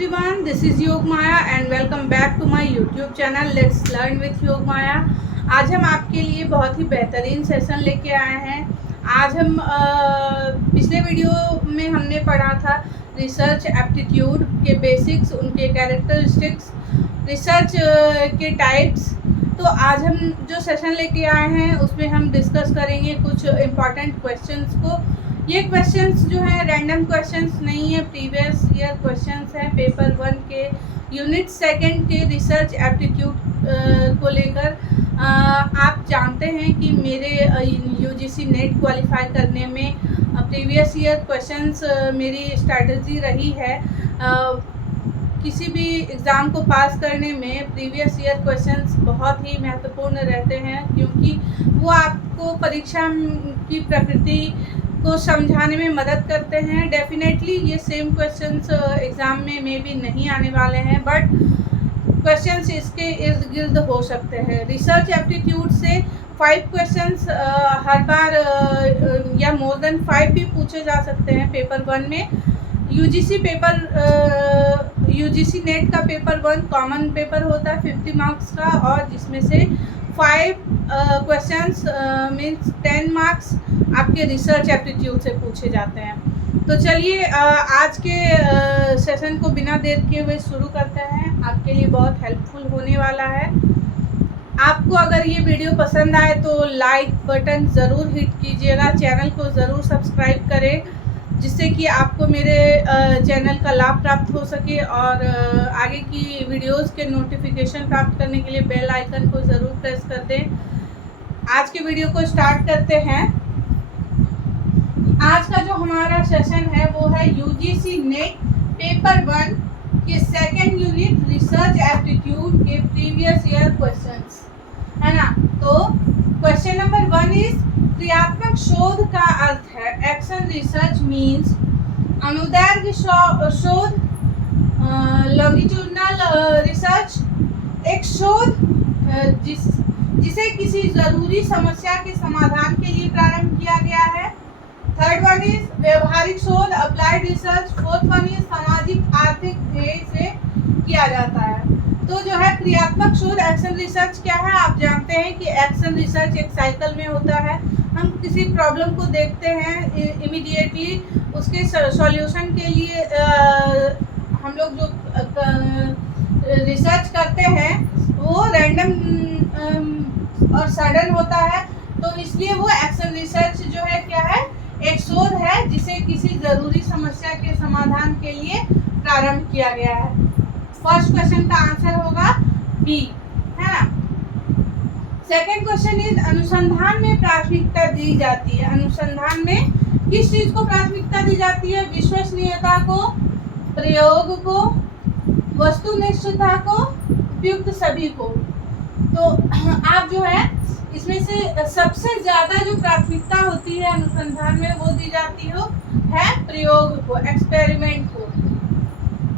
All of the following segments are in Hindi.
everyone, this is योग माया and welcome back to my YouTube channel Let's Learn with योग माया। आज हम आपके लिए बहुत ही बेहतरीन सेशन लेके आए हैं। आज हम पिछले वीडियो में हमने पढ़ा था रिसर्च एप्टीट्यूड के बेसिक्स, उनके कैरेक्टरिस्टिक्स, रिसर्च के टाइप्स। तो आज हम जो सेशन लेके आए हैं उसमें हम डिस्कस करेंगे कुछ इम्पॉर्टेंट क्वेश्चंस को। ये क्वेश्चंस जो है रैंडम क्वेश्चंस नहीं है, प्रीवियस ईयर क्वेश्चंस हैं पेपर 1 के यूनिट 2 के रिसर्च एप्टीट्यूड को लेकर। आप जानते हैं कि मेरे यूजीसी नेट क्वालिफाई करने में प्रीवियस ईयर क्वेश्चंस मेरी स्ट्रैटेजी रही है। किसी भी एग्ज़ाम को पास करने में प्रीवियस ईयर क्वेश्चंस बहुत ही महत्वपूर्ण रहते हैं, क्योंकि वो आपको परीक्षा की प्रकृति को समझाने में मदद करते हैं। डेफिनेटली ये सेम क्वेश्चंस एग्ज़ाम में मे भी नहीं आने वाले हैं, बट क्वेश्चंस इसके इर्द गिर्द हो सकते हैं। रिसर्च एप्टीट्यूड से 5 क्वेश्चंस हर बार या मोर देन 5 भी पूछे जा सकते हैं पेपर 1 में। यूजीसी नेट का पेपर 1 कॉमन पेपर होता है 50 मार्क्स का, और जिसमें से 5 क्वेश्चंस मीन्स 10 मार्क्स आपके रिसर्च एप्टीट्यूड से पूछे जाते हैं। तो चलिए आज के सेशन को बिना देर किए हुए शुरू करते हैं। आपके लिए बहुत हेल्पफुल होने वाला है। आपको अगर ये वीडियो पसंद आए तो लाइक बटन ज़रूर हिट कीजिएगा, चैनल को ज़रूर सब्सक्राइब करें, जिससे कि आपको मेरे चैनल का लाभ प्राप्त हो सके, और आगे की वीडियोस के नोटिफिकेशन प्राप्त करने के लिए बेल आइकन को ज़रूर प्रेस कर दें। आज के वीडियो को स्टार्ट करते हैं। आज का जो हमारा सेशन है वो है यूजीसी नेट पेपर 1 के 2nd यूनिट रिसर्च एप्टीट्यूड के प्रीवियस ईयर क्वेश्चंस, है ना। तो क्वेश्चन नंबर 1 इज क्रियात्मक शोध का अर्थ है। एक्शन रिसर्च मीन्स अनुदैर्घ्य शोध, लॉन्गिट्यूडनल रिसर्च, एक शोध जिसे किसी जरूरी समस्या के समाधान के लिए प्रारंभ किया गया है। थर्ड वन इज व्यवहारिक शोध, applied research. Fourth one is सामाजिक आर्थिक ध्येय से किया जाता है। तो जो है क्रियात्मक शोध, एक्शन रिसर्च क्या है, आप जानते हैं कि एक्शन रिसर्च एक साइकिल में होता है। हम किसी प्रॉब्लम को देखते हैं, इमीडिएटली उसके सॉल्यूशन के लिए हम लोग जो रिसर्च करते हैं वो रैंडम और सडन होता है। तो इसलिए वो एक्शन रिसर्च जो है क्या है, एक शोध है जिसे किसी ज़रूरी समस्या के समाधान के लिए प्रारंभ किया गया है। फर्स्ट क्वेश्चन का आंसर होगा बी, है ना। सेकेंड क्वेश्चन इज अनुसंधान में प्राथमिकता दी जाती है। अनुसंधान में किस चीज़ को प्राथमिकता दी जाती है? विश्वसनीयता को, प्रयोग को, वस्तुनिष्ठता को, उपयुक्त सभी को। तो आप जो है इसमें से सबसे ज़्यादा जो प्राथमिकता होती है अनुसंधान में वो दी जाती है प्रयोग को, एक्सपेरिमेंट को,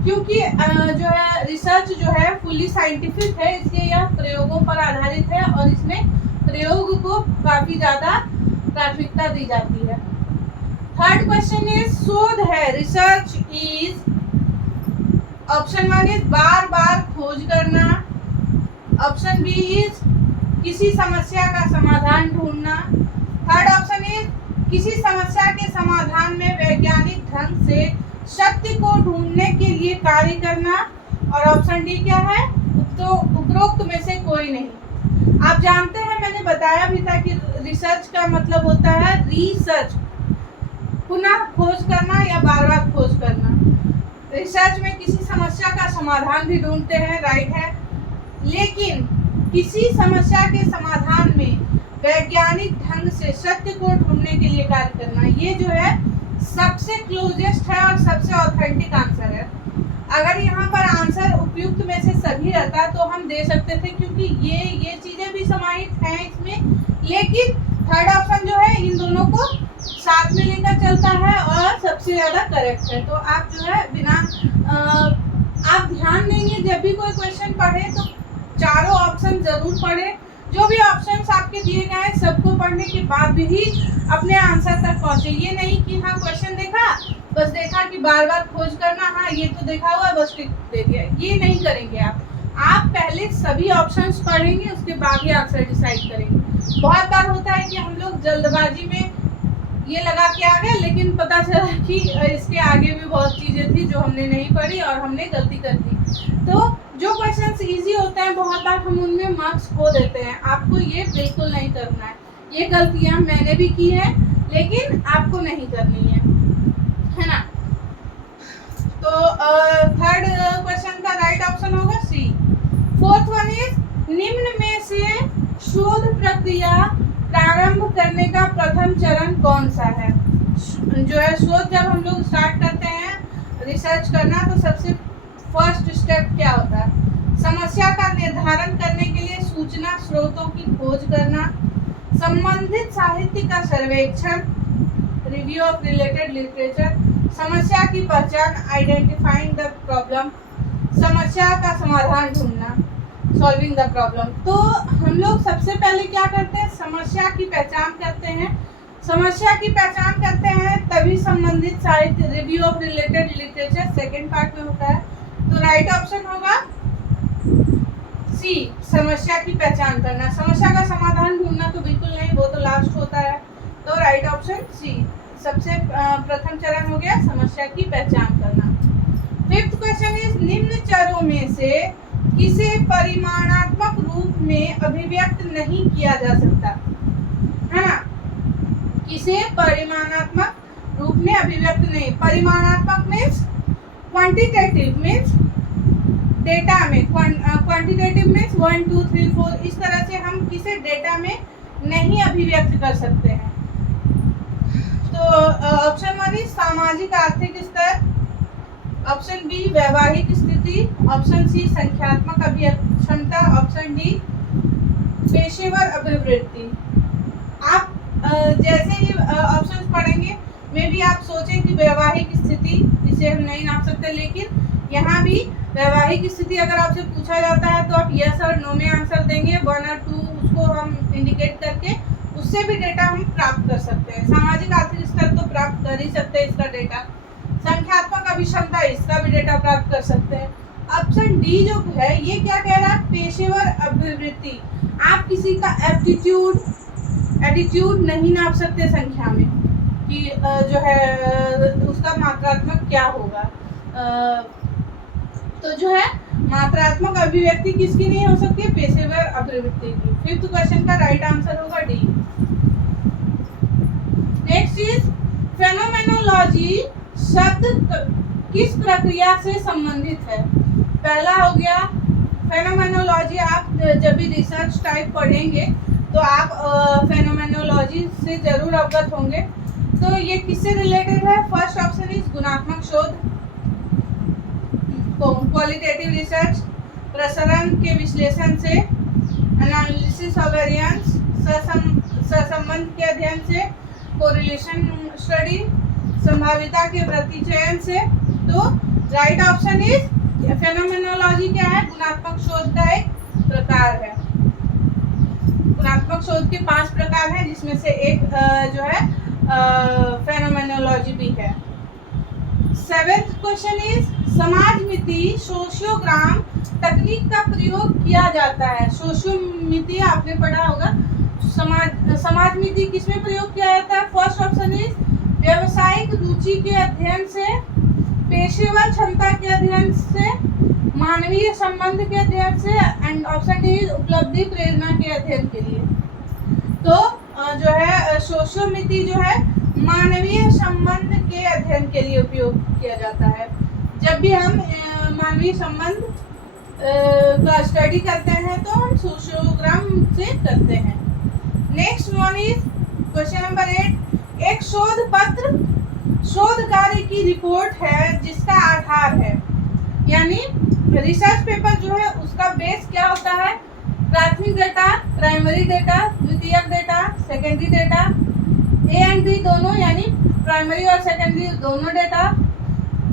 क्योंकि जो है रिसर्च जो है फुल्ली साइंटिफिक है, इसलिए यह प्रयोगों पर आधारित है और इसमें प्रयोग को काफ़ी ज़्यादा प्राथमिकता दी जाती है। थर्ड क्वेश्चन इज शोध है। रिसर्च इज, ऑप्शन 1 इज बार बार खोज करना, ऑप्शन बी इज किसी समस्या का समाधान ढूंढना, थर्ड ऑप्शन इज किसी समस्या के समाधान में वैज्ञानिक ढंग से सत्य को ढूंढने के लिए कार्य करना, और ऑप्शन डी क्या है, तो उपरोक्त में से कोई नहीं। आप जानते हैं, मैंने बताया भी था कि रिसर्च का मतलब होता है रिसर्च, पुनः खोज करना या बार बार खोज करना। रिसर्च में किसी समस्या का समाधान भी ढूंढते हैं, राइट है, लेकिन किसी समस्या के समाधान में वैज्ञानिक ढंग से सत्य को ढूंढने के लिए कार्य करना, ये जो है सबसे क्लोजेस्ट है और सबसे ऑथेंटिक आंसर है। अगर यहाँ पर आंसर उपयुक्त में से सभी रहता तो हम दे सकते थे, क्योंकि ये चीज़ें भी समाहित हैं इसमें, लेकिन थर्ड ऑप्शन जो है इन दोनों को साथ में लेकर चलता है और सबसे ज़्यादा करेक्ट है। तो आप जो है बिना आप ध्यान देंगे जब भी कोई क्वेश्चन पढ़े तो चारों ऑप्शन ज़रूर पढ़ें। जो भी ऑप्शंस आपके दिए गए हैं सबको पढ़ने के बाद भी अपने आंसर तक पहुँचे। ये नहीं कि हाँ क्वेश्चन देखा बस देखा कि बार बार खोज करना, हाँ ये तो देखा हुआ है बस टिक दे दिया, ये नहीं करेंगे आप पहले सभी ऑप्शंस पढ़ेंगे, उसके बाद ही आंसर डिसाइड करेंगे। बहुत बार होता है कि हम लोग जल्दबाजी में ये लगा के आ गए, लेकिन पता चला कि इसके आगे भी बहुत चीज़ें थी जो हमने नहीं पढ़ी और हमने गलती कर दी। तो जो क्वेश्चंस इजी होते हैं बहुत बार हम उनमें मार्क्स खो देते हैं, आपको ये बिल्कुल नहीं करना है। ये गलतियाँ मैंने भी की है, लेकिन आपको नहीं करनी है ना। तो थर्ड क्वेश्चन का राइट ऑप्शन होगा सी। फोर्थ वन इज निम्न में से शोध प्रक्रिया प्रारंभ करने का प्रथम चरण कौन सा है। जो है शोध जब हम लोग स्टार्ट करते हैं रिसर्च करना, तो सबसे फर्स्ट स्टेप क्या होता है, समस्या का निर्धारण करने के लिए सूचना स्रोतों की खोज करना, संबंधित साहित्य का सर्वेक्षण, रिव्यू ऑफ रिलेटेड लिटरेचर, समस्या की पहचान, आइडेंटिफाइंग द प्रॉब्लम, समस्या का समाधान ढूंढना, सॉल्विंग द प्रॉब्लम। तो हम लोग सबसे पहले क्या करते हैं, समस्या की पहचान करते हैं। समस्या की पहचान करते हैं तभी संबंधित साहित्य, review of related literature second part में होता है। तो राइट ऑप्शन होगा सी, समस्या की पहचान करना। समस्या का समाधान ढूंढना तो बिल्कुल नहीं, वो तो लास्ट होता है। तो राइट ऑप्शन सी, सबसे प्रथम चरण हो गया समस्या की पहचान करना। फिफ्थ क्वेश्चन इज निम्न चरों में से किसे परिमाणात्मक रूप में अभिव्यक्त नहीं किया जा सकता, है ना। किसे परिमाणात्मक रूप में अभिव्यक्त नहीं, परिमाणात्मक मीन्स क्वांटिटेटिव मीन्स डेटा में, क्वांटिटेटिव मीन्स 1 2 3 4, इस तरह से हम किसे डेटा में नहीं अभिव्यक्त कर सकते हैं। तो ऑप्शन वन इज सामाजिक आर्थिक स्तर, ऑप्शन बी वैवाहिक स्थिति, ऑप्शन सी संख्यात्मक अभिक्षमता, ऑप्शन डी पेशेवर अभिवृत्ति। आप जैसे ही ऑप्शंस पढ़ेंगे में भी आप सोचें कि वैवाहिक स्थिति, इसे हम नहीं नाप सकते, लेकिन यहाँ भी वैवाहिक स्थिति अगर आपसे पूछा जाता है तो आप यस और नो में आंसर देंगे, 1 और 2 उसको हम इंडिकेट करके उससे भी डेटा हम प्राप्त कर सकते हैं। सामाजिक आर्थिक स्तर तो प्राप्त कर ही सकते हैं इसका डेटा, संख्यात्मक अभिक्षमता इसका भी डेटा प्राप्त कर सकते हैं। ऑप्शन डी जो है ये क्या कह रहा है, पेशेवर अभिवृत्ति। आप किसी का एटीट्यूड नहीं नाप सकते संख्या में कि जो है उसका मात्रात्मक क्या होगा। तो जो है मात्रात्मक अभिव्यक्ति किसकी नहीं हो सकती है, पेशेवर अभिवृत्ति की। फिफ्थ क्वेश्चन का राइट आंसर होगा डी। नेक्स्ट इज फेनोमेनोलॉजी शब्द किस प्रक्रिया से संबंधित है। पहला हो गया फेनोमेनोलॉजी, आप जब भी रिसर्च टाइप पढ़ेंगे तो आप फेनोमेनोलॉजी से जरूर अवगत होंगे। तो ये किससे रिलेटेड है, फर्स्ट ऑप्शन इज गुणात्मक शोध, क्वालिटेटिव रिसर्च, प्रसरण के विश्लेषण से, एनालिसिस ऑफ वेरिएंस, सहसंबंध के अध्ययन से, कोरिलेशन स्टडी, संभाव्यता के प्रतिचयन से। तो राइट ऑप्शन इज फेनोमेनोलॉजी क्या है, गुणात्मक शोध का एक प्रकार है। गुणात्मक शोध के 5 प्रकार हैं, जिसमें से एक जो है फेनोमेनोलॉजी भी है। सेवेंथ क्वेश्चन इज समाजमिति सोशियोग्राम तकनीक का प्रयोग किया जाता है। सोशियोमिति आपने पढ़ा होगा, समाजमिति किसमें प्रयोग किया जाता है। फर्स्ट ऑप्शन इज व्यावसायिक रुचि के अध्ययन से, पेशेवर क्षमता के अध्ययन से, मानवीय संबंध के अध्ययन से, एंड ऑप्शन डी इज उपलब्धि प्रेरणा के अध्ययन के लिए। तो जो है सोशियोमिति जो है मानवीय संबंध के अध्ययन के लिए उपयोग किया जाता है। जब भी हम मानवीय संबंध का स्टडी करते हैं तो हम सोशियोग्राम से करते हैं। Next one is question number 8, एक शोध पत्र शोध कार्य की रिपोर्ट है जिसका आधार है, यानी रिसर्च पेपर जो है उसका बेस क्या होता है, प्राथमिक डेटा, प्राइमरी डेटा, द्वितीयक data, secondary data, A and B दोनों, यानी प्राइमरी और सेकेंडरी दोनों डेटा।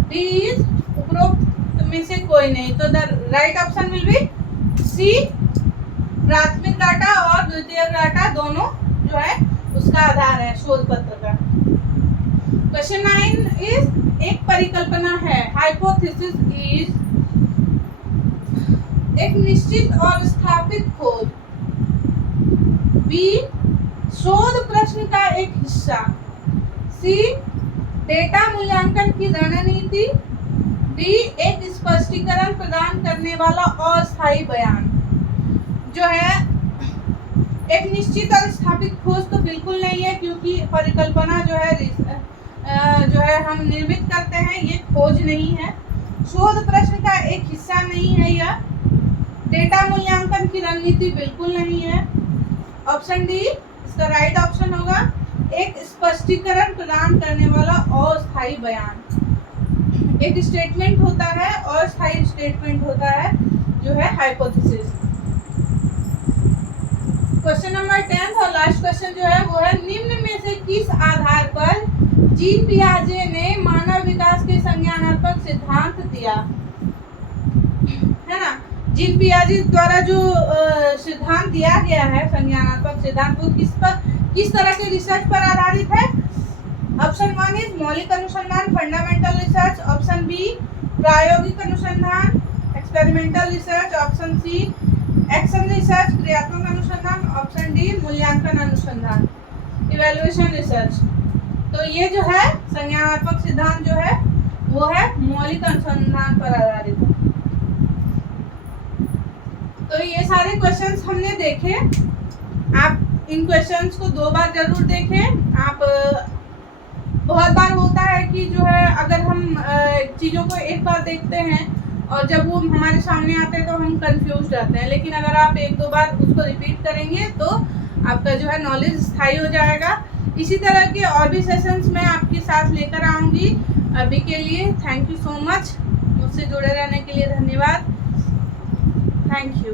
डी इज उपरोक्त में से कोई नहीं। तो the right option will be C, प्राथमिक डाटा और द्वितीयक डाटा दोनों जो है उसका आधार है शोध पत्र का। क्वेश्चन 9 इज एक परिकल्पना है, हाइपोथेसिस इज एक निश्चित और स्थापित खोज। बी, शोध प्रश्न का एक हिस्सा। सी, डेटा मूल्यांकन की रणनीति। डी, एक स्पष्टीकरण प्रदान करने वाला अस्थायी बयान। जो है एक निश्चित और स्थापित खोज तो बिल्कुल नहीं है, क्योंकि परिकल्पना जो है हम निर्मित करते हैं, ये खोज नहीं है। शोध प्रश्न का एक हिस्सा नहीं है यह। डेटा मूल्यांकन की रणनीति बिल्कुल नहीं है। ऑप्शन डी इसका राइट ऑप्शन होगा। एक स्पष्टीकरण प्रदान करने वाला अस्थायी बयान। एक स्टेटमेंट होता है, अस्थायी स्टेटमेंट होता है जो है हाइपोथेसिस। क्वेश्चन नंबर 10 और लास्ट क्वेश्चन जो है वो है, निम्न में से किस आधार पर जीन पियाजे ने मानव विकास के संज्ञानात्मक सिद्धांत दिया? है ना, जीन पियाजे द्वारा जो सिद्धांत दिया गया है, संज्ञानात्मक सिद्धांत, वो किस तरह के रिसर्च पर आधारित है? ऑप्शन 1 इज मौलिक अनुसंधान, फंडामेंटल रिसर्च। ऑप्शन बी प्रायोगिक अनुसंधान, experimental research. Option C action research, क्रियात्मक अनुसंधान। ऑप्शन डी मूल्यांकन अनुसंधान, इवैल्यूएशन रिसर्च। तो ये जो है संज्ञानात्मक सिद्धांत जो है वो है मौलिक अनुसंधान पर आधारित। तो ये सारे क्वेश्चंस हमने देखे। आप इन क्वेश्चंस को 2 बार जरूर देखें। आप बहुत बार होता है कि जो है अगर हम चीज़ों को एक बार देखते हैं और जब वो हमारे सामने आते हैं तो हम कंफ्यूज जाते हैं, लेकिन अगर आप 1-2 बार उसको रिपीट करेंगे तो आपका जो है नॉलेज स्थायी हो जाएगा। इसी तरह के और भी सेशंस मैं आपके साथ लेकर आऊँगी। अभी के लिए थैंक यू सो मच, मुझसे जुड़े रहने के लिए धन्यवाद। Thank you.